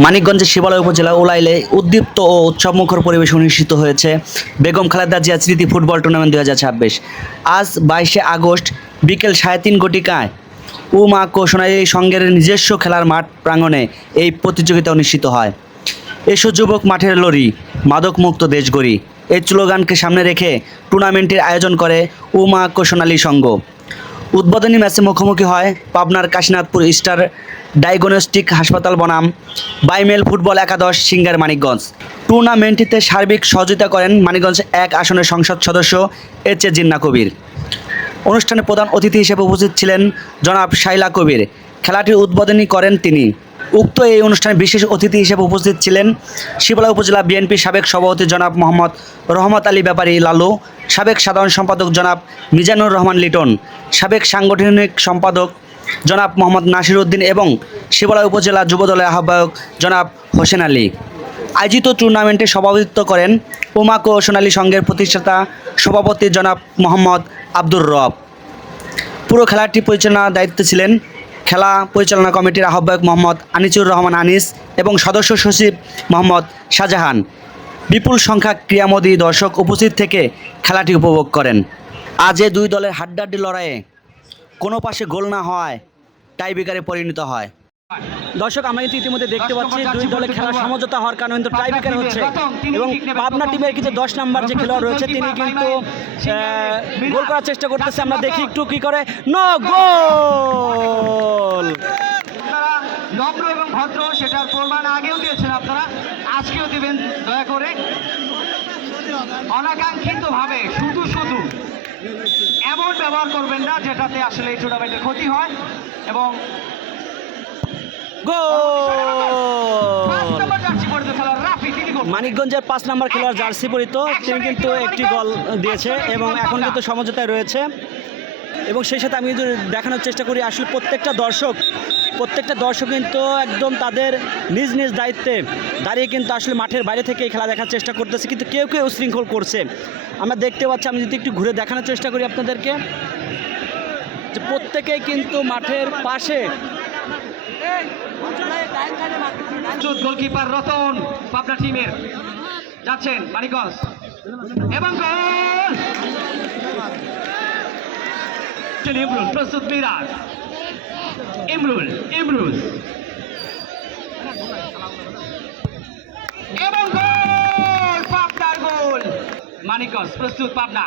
মানিকগঞ্জের শিবালয় উপজেলা উলাইলে উদ্দীপ্ত ও উৎসবমুখর পরিবেশ অনুষ্ঠিত হয়েছে বেগম খালেদা জিয়া স্মৃতি ফুটবল টুর্নামেন্ট 2026। আজ 22শে আগস্ট বিকেল 3:30 ঘটিকায় উমা সোনালী সংঘের নিজস্ব খেলার মাঠ প্রাঙ্গণে এই প্রতিযোগিতা অনুষ্ঠিত হয়। এসো যুবক মাঠের লড়ি, মাদকমুক্ত দেশ গড়ি, এই স্লোগানকে সামনে রেখে টুর্নামেন্টের আয়োজন করে উমা সোনালী সংঘ। উদ্বোধনী ম্যাচে মুখোমুখি হয় পাবনার কাশীনাথপুর স্টার ডায়াগনস্টিক হাসপাতাল বনাম বাইমেল ফুটবল একাদশ সিঙ্গার মানিকগঞ্জ। টুর্নামেন্টটিতে সার্বিক সহযোগিতা করেন মানিকগঞ্জ 1 আসনের সংসদ সদস্য এইচ এ জিন্না কবির। অনুষ্ঠানে প্রধান অতিথি হিসেবে উপস্থিত ছিলেন জনাব শাইলা কবির। খেলাটির উদ্বোধনী করেন তিনি। উক্ত এই অনুষ্ঠানে বিশেষ অতিথি হিসেবে উপস্থিত ছিলেন শিবালয় উপজেলা বিএনপির সাবেক সভাপতি জনাব মোহাম্মদ রহমত আলী ব্যাপারী লালু, সাবেক সাধারণ সম্পাদক জনাব মিজানুর রহমান লিটন, সাবেক সাংগঠনিক সম্পাদক জনাব মোহাম্মদ নাসির উদ্দিন এবং শিবালয় উপজেলা যুবদলের আহ্বায়ক জনাব হোসেন আলী। আয়োজিত টুর্নামেন্টে সভাপতিত্ব করেন উমা সোনালী সংঘের প্রতিষ্ঠাতা সভাপতি জনাব মোহাম্মদ আব্দুর রব। পুরো খেলাটি পরিচালনার দায়িত্বে ছিলেন খেলা পরিচালনা কমিটির আহ্বায়ক মোহাম্মদ আনিসুর রহমান আনিস এবং সদস্য সচিব মোহাম্মদ শাহজাহান। বিপুল সংখ্যক ক্রীড়ামোদী দর্শক উপস্থিত থেকে খেলাটি উপভোগ করেন। আজ এই দুই দলের হাড্ডাহাড্ডি লড়াইয়ে কোনো পাশে গোল না হয় টাইব্রেকারে পরিণত হয়। দর্শক, আমরা কিন্তু ইতিমধ্যে দেখতে পাচ্ছি দুই দলের খেলা সমঝোতা হওয়ার কারণে কিন্তু টাইব্রেকার হচ্ছে এবং পাবনা টিমের কিন্তু 10 নম্বর যে খেলোয়াড় রয়েছে তিনি কিন্তু গোল করার চেষ্টা করতেছে। আমরা দেখি একটু কি করে। No goal! নম্র এবং ভদ্র, সেটার প্রমাণ আগেও দিয়েছেন আপনারা, আজকেও দিবেন দয়া করে। অনাকাঙ্ক্ষিত ভাবে শুধু শুধু এমন ব্যবহার করবেন না যেটাতে আসলে এই টুর্নামেন্টের ক্ষতি হয়। এবং মানিকগঞ্জের 5 নম্বর খেলোয়াড় জার্সি পরিত তিনি কিন্তু একটি গোল দিয়েছে এবং এখন কিন্তু সমঝোতায় রয়েছে। এবং সেই সাথে আমি যদি দেখানোর চেষ্টা করি আসলে প্রত্যেকটা দর্শক কিন্তু একদম তাদের নিজ নিজ দায়িত্বে দাঁড়িয়ে কিন্তু আসলে মাঠের বাইরে থেকে এই খেলা দেখার চেষ্টা করতেছে, কিন্তু কেউ কেউ উশৃঙ্খল করছে আমরা দেখতে পাচ্ছি। আমি যদি একটু ঘুরে দেখানোর চেষ্টা করি আপনাদেরকে, যে প্রত্যেকেই কিন্তু মাঠের পাশে। গোলকিপার রতন পাবনা টিমের যাচ্ছেন মানিকগঞ্জ এবং গোল! ইমরুল প্রস্তুত, মিরাজ, ইমরুল এবং গোল! পাবনার গোল! মানিকগঞ্জ প্রস্তুত, পাবনা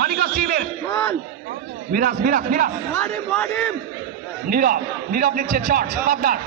মানিকগঞ্জ টিমের মিরাজ নীরব নিচ্ছে শট পাবনার।